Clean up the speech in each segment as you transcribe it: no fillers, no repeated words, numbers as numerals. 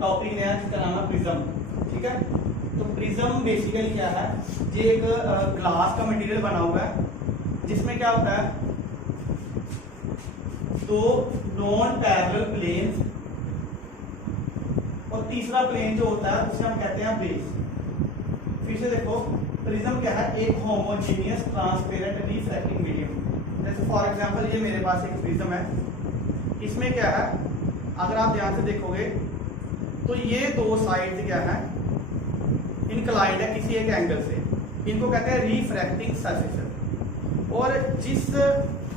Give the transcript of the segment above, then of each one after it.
Topic नया जिसका नाम है प्रिज्म। ठीक है, तो प्रिज्म बेसिकली क्या है, ये एक ग्लास का मटेरियल बना हुआ है जिसमें क्या होता है, दो नॉन पैरेलल प्लेन और तीसरा प्लेन जो होता है उसे हम कहते हैं बेस। फिर से देखो, प्रिज्म क्या है, एक होमोजेनियस ट्रांसपेरेंट रिफ्रैक्टिंग मीडियम। जैसे फॉर एग्जांपल ये मेरे पास एक प्रिज्म है, इसमें क्या है, अगर आप ध्यान से देखोगे तो ये दो साइड्स क्या है, इनक्लाइंड है किसी एक एंगल से, इनको कहते हैं रिफ्रैक्टिंग सरफेस। और जिस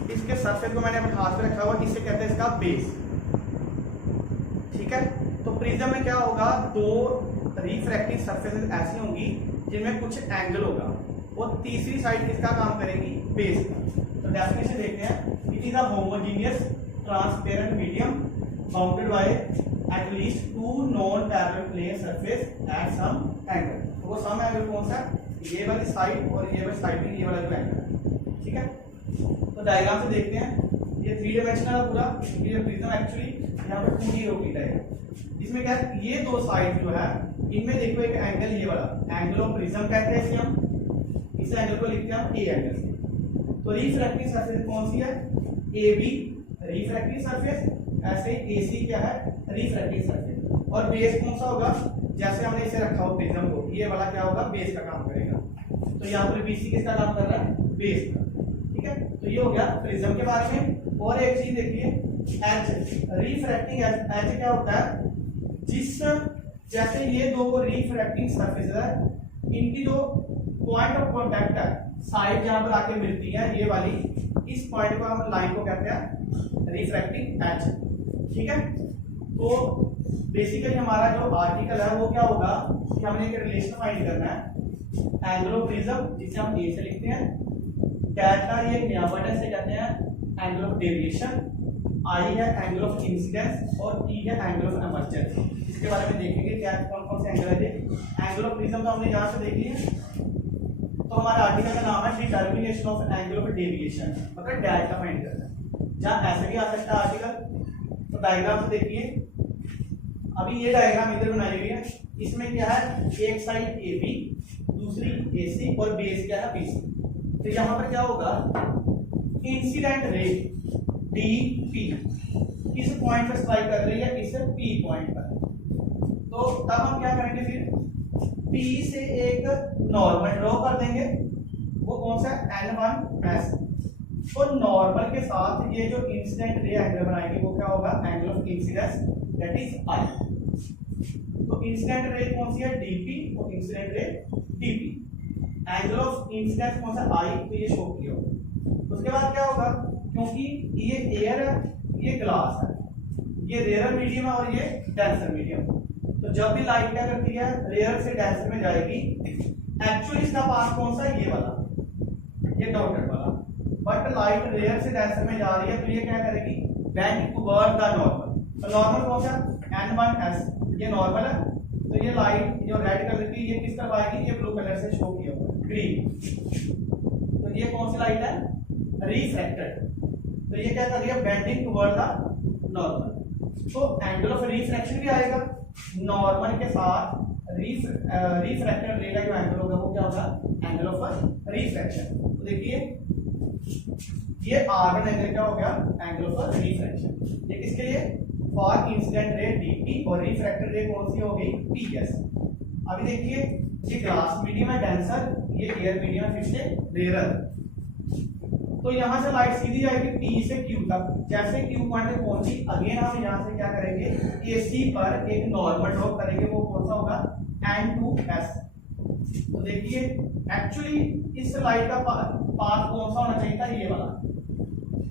इसके सरफेस को मैंने अपने हाथ में रखा हुआ, इसे कहते हैं इसका बेस। ठीक है, तो प्रिज्म में क्या होगा, दो रिफ्रैक्टिंग सरफेसेस ऐसी होंगी जिनमें कुछ एंगल होगा और तीसरी साइड किसका काम करेगी, बेस का। तो डेफिनेशन देखते हैं, it is a homogeneous transparent medium bounded by at least two non parallel plane surface at some angle. तो वो सम एंगल कौन सा, ये वाली साइड और ये वाली साइड में ये वाला जो एंगल है। ठीक है, तो डायग्राम से देखते हैं, ये 3 डायमेंशनल है पूरा, ये प्रिज्म एक्चुअली यहाँ पे 2D होगी डायग्राम। इसमें क्या है, ये दो साइड जो है इनमें देखो एक एंगल, ये वाला एंगल ऑफ प्रिज्म कहते हैं इसे हम, इस एंगल को लिखते हैं हम ए एंगल से। तो रिफ्रैक्टिंग सरफेस कौन सी है, ए बी रिफ्रैक्टिंग सरफेस, ऐसे ए सी क्या है, रिफ्रैक्टिंग सरफेस। और बेस कौन सा होगा, जैसे हमने इसे रखा हो प्रिज्म को, ये वाला क्या होगा, बेस का काम करेगा। तो यहाँ पर बीसी किसका काम कर रहा है, बेस का। ठीक है, तो ये हो गया प्रिज्म के बारे में। और एक चीज देखिए, एच रिफ्रैक्टिंग एच क्या होता है, जिस जैसे ये दो रिफ्रैक्टिंग सरफेस है, इनकी जो पॉइंट ऑफ कांटेक्ट है, साइड जहां पर आके मिलती है ये वाली, इस पॉइंट को हम लाइन को कहते हैं रिफ्रैक्टिंग एच। ठीक है, तो बेसिकली हमारा जो आर्टिकल है वो क्या होगा कि हमने एक रिलेशन फाइंड करना है, एंगल ऑफ प्रिज्म जिसे हम ए से लिखते हैं, डेल्टा ये नया वर्ड है, इसे कहते हैं एंगल ऑफ डेविएशन, आई है एंगल ऑफ इंसिडेंस और टी है एंगल ऑफ एमर्जेंस। इसके बारे में देखेंगे क्या कौन कौन से एंगल है। एंगल ऑफ प्रिज्म तो हमने यहाँ से देख लिया, तो हमारा आर्टिकल का नाम है determination of angle of deviation, मतलब डेल्टा फाइंड करना है, जहाँ ऐसे भी आ सकता है आर्टिकल। तो डायग्राम से देखिए, अभी ये डायग्राम इधर बनाई हुई है, इसमें क्या है, एक साइड ए बी, दूसरी ए सी और बेस क्या है, बी सी। तो यहाँ पर क्या होगा, इंसिडेंट रे डी पी किस पॉइंट पर स्ट्राइक कर रही है, इस पी पॉइंट पर। तो तब हम क्या करेंगे, फिर पी से एक नॉर्मल ड्रॉ कर देंगे, वो कौन सा है, N1S। तो नॉर्मल के साथ ये जो इंसिडेंट रे एंगल बनाएंगे वो क्या होगा, angle of incidence, that is I. तो इंसिडेंट रे कौन सी है, डीपी, और incident ray DP. Angle of incidence कौन सा, आई, तो ये शो किया होगा। उसके बाद क्या होगा, क्योंकि ये एयर है, ये ग्लास है, ये रेयर मीडियम है और ये डेंसर मीडियम, तो जब भी लाइट क्या करती है, रेयर से डेंसर में जाएगी, एक्चुअली इसका पाथ कौन सा है, ये वाला, ये डॉटेड वाला, बट लाइट रेयर से डेंसर में जा रही है, तो ये क्या करेगी, बेंड टुवर्ड द नॉर्मल। तो नॉर्मल कौन सा, N1S, ये नॉर्मल है। तो ये लाइट जो रेड कलर की, ये किस तरफ आएगी, ये ब्लू कलर से शो किया हुआ है, ग्रीन। तो ये कौन सी लाइट है, रिफ्रैक्टेड। तो ये क्या कर रही है, बेंडिंग टुवर्ड द नॉर्मल। तो एंगल ऑफ रिफ्रैक्शन भी आएगा, नॉर्मल के साथ रिफ्रैक्टेड रे का जो एंगल होगा वो क्या होगा, एंगल ऑफ रिफ्रैक्शन। तो देखिए ये R1 एंगल क्या हो गया, एंगल ऑफ रिफ्रैक्शन। ये किसके लिए, फॉर इंसिडेंट रे डीपी और रिफ्रैक्टेड रे कौन सी होगी, पीएस। अभी देखिए, ये ग्लास मीडियम है डेंसर, ये एयर मीडियम है फिर से रेयर। तो यहां से लाइट सीधी जाएगी P से Q तक, जैसे Q पॉइंट पे पहुंची, अगेन हम यहां से क्या करेंगे, AC पर एक नॉर्मल ड्रॉ करेंगे, वो कौन सा होगा, N2S। तो देखिए एक्चुअली इस लाइट का पाथ कौन सा होना चाहिए था, ये वाला,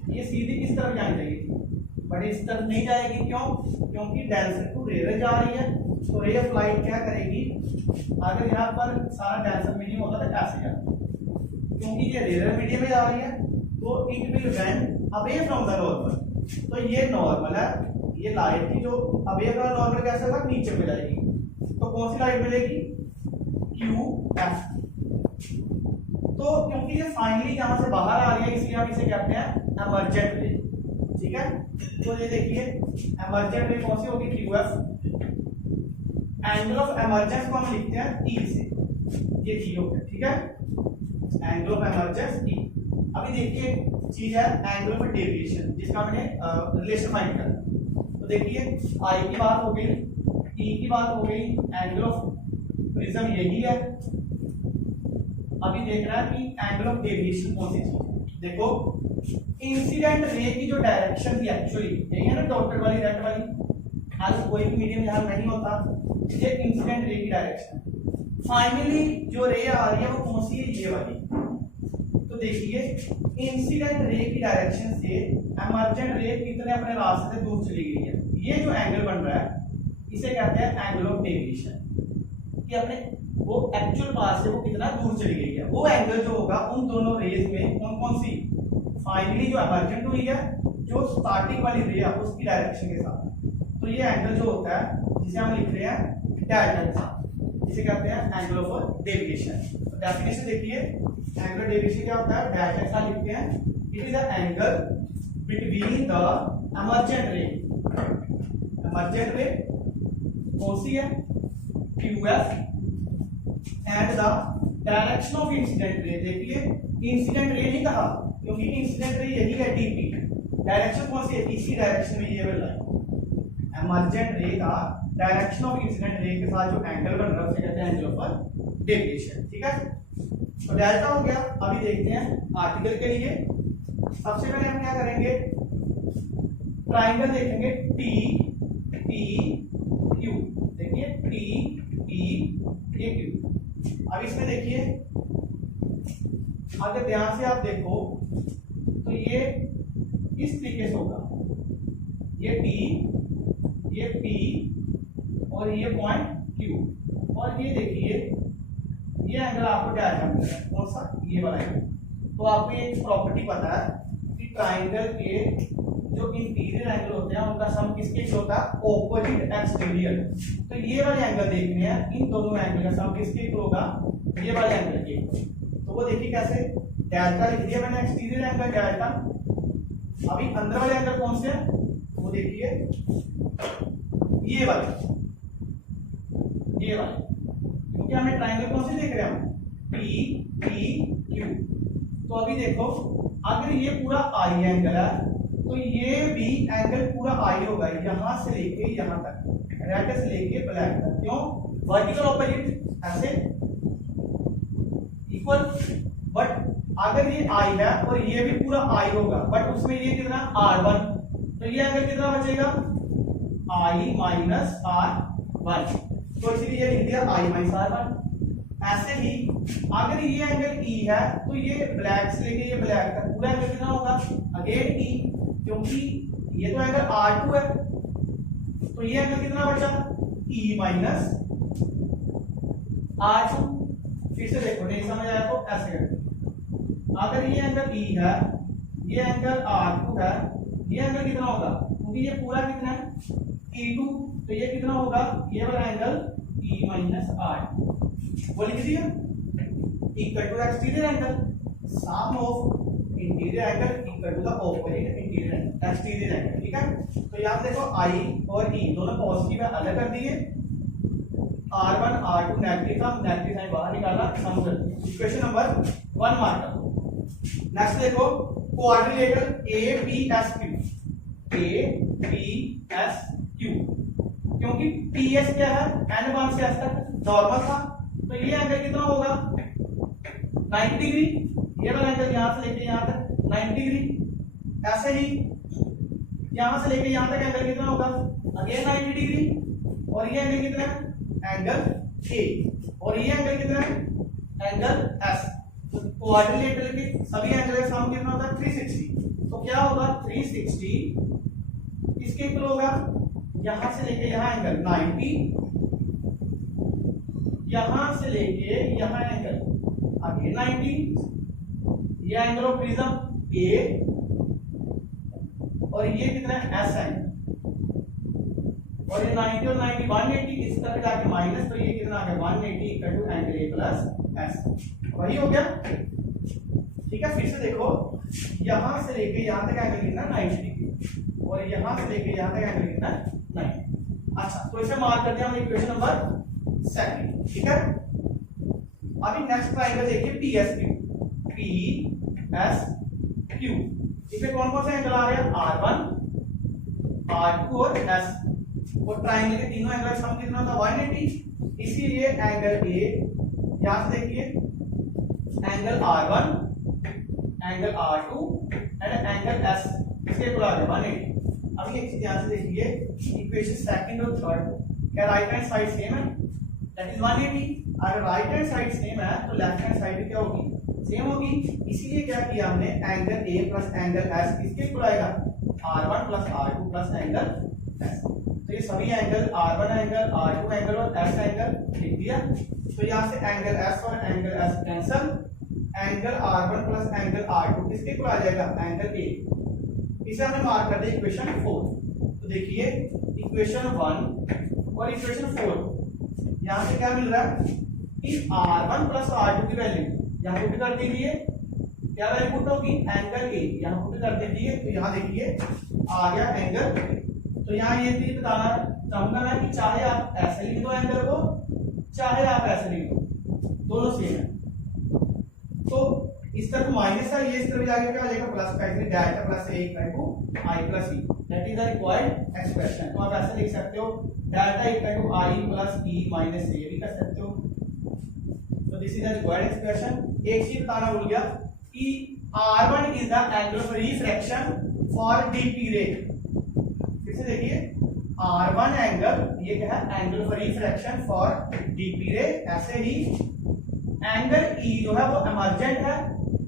ये सीधी इस तरफ जानी चाहिए, बट इस तरफ नहीं जाएगी, क्यों, क्योंकि डेंसर टू रेयर जा रही है। तो रे ऑफ लाइट क्या करेगी, अगर यहाँ पर सारा डेंसर मीडियम होता तो ऐसे जाता, क्योंकि ये रेयर मीडियम में जा रही है, तो it will bend away from the normal. तो ये नॉर्मल है, ये लाइट की जो अवे फ्रॉम नॉर्मल कैसे होगा, नीचे में जाएगी। तो कौन सी लाइट मिलेगी, QF। तो क्योंकि ये फाइनली यहां से बाहर आ रही है, इसलिए हम इसे कहते हैं एमर्जेंट रे। ठीक है, तो ये देखिए एमर्जेंट रे कौन सी होगी, QF। एंगल ऑफ एमर्जेंस को हम लिखते हैं ई से, ये ई हो गया, ठीक है, एंगल ऑफ एमर्जेंस ई। अभी देखिए चीज है एंगल ऑफ डेविएशन, जिसका मैंने रिलेशन फाइंड करना। तो देखिए आई की बात हो गई, ई की बात हो गई, एंगल ऑफ प्रिज्म यही है। अभी देख रहा है कि एंगल ऑफ डेविएशन कौन सी चीज। देखो इंसिडेंट रे की जो डायरेक्शन थी एक्चुअली यही है ना, डॉटेड वाली रेड वाली। आज कोई भी मीडियम यहाँ नहीं होता, ये इंसिडेंट रे की डायरेक्शन। फाइनली जो रे आ रही है वो कौन सी है, ये वाली। तो देखिए इंसिडेंट रे की डायरेक्शन से एमर्जेंट रे कितने अपने रास्ते से दूर चली गई है। ये जो एंगल बन रहा है इसे कहते हैं एंगल ऑफ डेविएशन, कि अपने वो एक्चुअल पाथ से वो कितना दूर चली गई है। वो एंगल जो होगा उन दोनों रेज में कौन कौन सी, फाइनली जो एमर्जेंट हुई है, जो स्टार्टिंग वाली रे है उसकी डायरेक्शन के साथ। तो ये एंगल जो होता है जिसे हम लिख रहे हैं डेल्टा के साथ, जिसे कहते हैं एंगल ऑफ डेविएशन। तो डेफिनेशन देखिए एंगल ऑफ डेविएशन क्या होता है, डेल्टा के साथ लिखते हैं it is the angle between the emergent रे। एमर्जेंट रे कौन सी है, QF, and the direction of incident ray. देखिए इंसिडेंट रे नहीं कहा क्योंकि इंसिडेंट रे यही है DP, डायरेक्शन कौन सी है, इसी डायरेक्शन में ये वाला है। एमर्जेंट रे का डायरेक्शन ऑफ इंसिडेंट रे के साथ जो एंगल बन रहा है उसे कहते हैं एंगल ऑफ डेविएशन, ठीक है। तो डेल्टा हो गया। अभी देखते हैं आर्टिकल के लिए। सबसे पहले हम क्या करेंगे, ट्राइंगल देखेंगे T P Q। देखिए T P ये Q। अब इसमें देखिए अगर ध्यान से आप देखो तो ये इस तरीके से होगा, ये T, ये P और ये पॉइंट Q। और ये देखिए ये एंगल आपको क्या आएगा, कौन सा, ये वाला एंगल। तो आपको ये प्रॉपर्टी पता है कि ट्राइंगल के जो इंटीरियर एंगल होते हैं उनका सम किसके इक्वल होता है, ऑपोजिट एक्सटीरियर। तो ये वाले एंगल देखने हैं, इन दोनों एंगल का सम किसके इक्वल होगा, ये वाले एंगल के इक्वल। तो वो देखिए कैसे, डेल्टा लिख दिया मैंने, एक्सटीरियर एंगल डेल्टा। अभी अंदर वाले एंगल कौन से हैं, वो देखिए ये वाले, ये वाले, क्योंकि हमें ट्राइंगल कौन से देख रहे हैं हम, P P Q। तो अभी देखो अगर ये पूरा आई एंगल है तो ये भी एंगल पूरा आई होगा, यहां से लेके यहां तक, रेड से लेके ब्लैक तक। क्यों, वर्टिकल ऑपोजिट ऐसे इक्वल। बट अगर ये आई है और ये भी पूरा आई होगा, बट उसमें ये कितना R1, तो ये एंगल कितना बचेगा, I माइनस R1। तो इसलिए ये लिख दिया I माइनस R1। ऐसे ही अगर ये एंगल E है तो ये ब्लैक से लेके ये ब्लैक तक पूरा एंगल कितना होगा, अगेन E, क्योंकि ये तो एंगल R2 है। तो ये एंगल कितना बचा, E माइनस R2। फिर से देखो, नहीं समझ आया तो ऐसे करते, अगर ये एंगल E है, ये एंगल R2 है, ये एंगल कितना होगा, क्योंकि ये पूरा कितना है E2, तो ये कितना होगा, ये वाला एंगल E माइनस R। वो लिख दिया equal to exterior angle, sum of interior angle equal to the opposite interior angle, exterior angle, ठीक है। तो यहां देखो I और E दोनों पॉजिटिव है, अलग कर दिए। R1 R2 नेगेटिव था, नेगेटिव साइन बाहर निकाला, सम कर दिया। इक्वेशन नंबर 1 मार्क करो। नेक्स्ट देखो क्वाड्रिलेटरल APSQ, APSQ, क्योंकि PS क्या है, N1 से S तक नॉर्मल था, तो ये एंगल कितना होगा, 90 डिग्री। ये वाला एंगल यहां से लेके यहां तक 90 डिग्री। ऐसे ही यहां से लेके यहां तक एंगल कितना होगा, अगेन 90 डिग्री। और ये एंगल कितना है, एंगल A। और ये एंगल कितना है, एंगल S। तो क्वाड्रिलेटरल के सभी एंगल का सम कितना होता है, 360। तो क्या होगा, 360 इसके इक्वल होगा, यहां से लेके यहां एंगल 90, यहां से लेके यहां एंगल आगे 90। ये एंगल ऑफ प्रिज्म A और ये कितना है S एंगल, और ये 90 और 90 180, इस तरफ जाके माइनस, तो ये कितना आ गया 180 equal to angle A plus S। वही हो गया, ठीक है। फिर से देखो यहां से लेके यहां तक एंगल कितना 90 डिग्री, और यहां से लेके यहां तक एंगल कितना 90। अच्छा, तो इसे मार्क कर दिया हमने इक्वेशन नंबर सेकंड, ठीक है। अभी नेक्स्ट ट्रायंगल देखिए PSQ। इसमें कौन कौन से एंगल आ रहे हैं, R1, R2 और S। और ट्रायंगल के तीनों एंगल सम कितना था, 180। इसीलिए एंगल ए, यहां से देखिए angle R1, angle R2 and angle S, इसके इक्वल आ गया 180। अब ये चीज ध्यान से देखिए, इक्वेशन सेकंड और थर्ड, क्या राइट हैंड साइड सेम है, दैट इज 180। अगर राइट हैंड साइड सेम है तो लेफ्ट हैंड साइड भी क्या होगी, सेम होगी। इसीलिए क्या किया हमने, angle A plus angle S किसके इक्वल आएगा, R1 plus R2 plus angle S. तो ये सभी angle R1 angle, R2 angle और S एंगल लिख दिया। तो यहाँ से एंगल S और angle S cancel, angle R1 plus angle R2 किसके इक्वल आ जाएगा, एंगल ए। इसे हमने मार्क कर दिया इक्वेशन 4। तो देखिए इक्वेशन 1 और इक्वेशन 4, यहाँ से क्या मिल रहा है कि R1 प्लस R2 की वैल्यू यहाँ पुट कर दीजिए, क्या वैल्यू पुट होगी, एंगल ए यहाँ पुट कर दीजिए। तो यहाँ देखिए आ गया एंगल ए। तो यहाँ ये चीज बताना चाहूंगा मैं कि चाहे आप ऐसे लिख दो एंगल को, चाहे आप ऐसे लिख दो, दोनों सेम है। तो इस तरफ माइनस है, ये इस तरफ जाके क्या हो जाएगा, प्लस का, इसलिए delta plus A equal to I plus E, that is the required expression. तो आप ऐसे लिख सकते हो, delta equal to I plus E minus A भी कर सकते हो। तो this is the required expression. एक चीज बताना भूल गया कि R1 is the angle of refraction for DP ray. फिर से देखिए R1 एंगल, ये क्या है, angle of refraction for DP रे। ऐसे ही एंगल E जो है वो इमर्जेंट है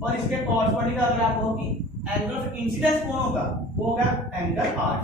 और इसके कॉरस्पॉन्डिंग अगर आप कहो कि एंगल ऑफ इंसिडेंस कौन होगा, वो होगा एंगल R।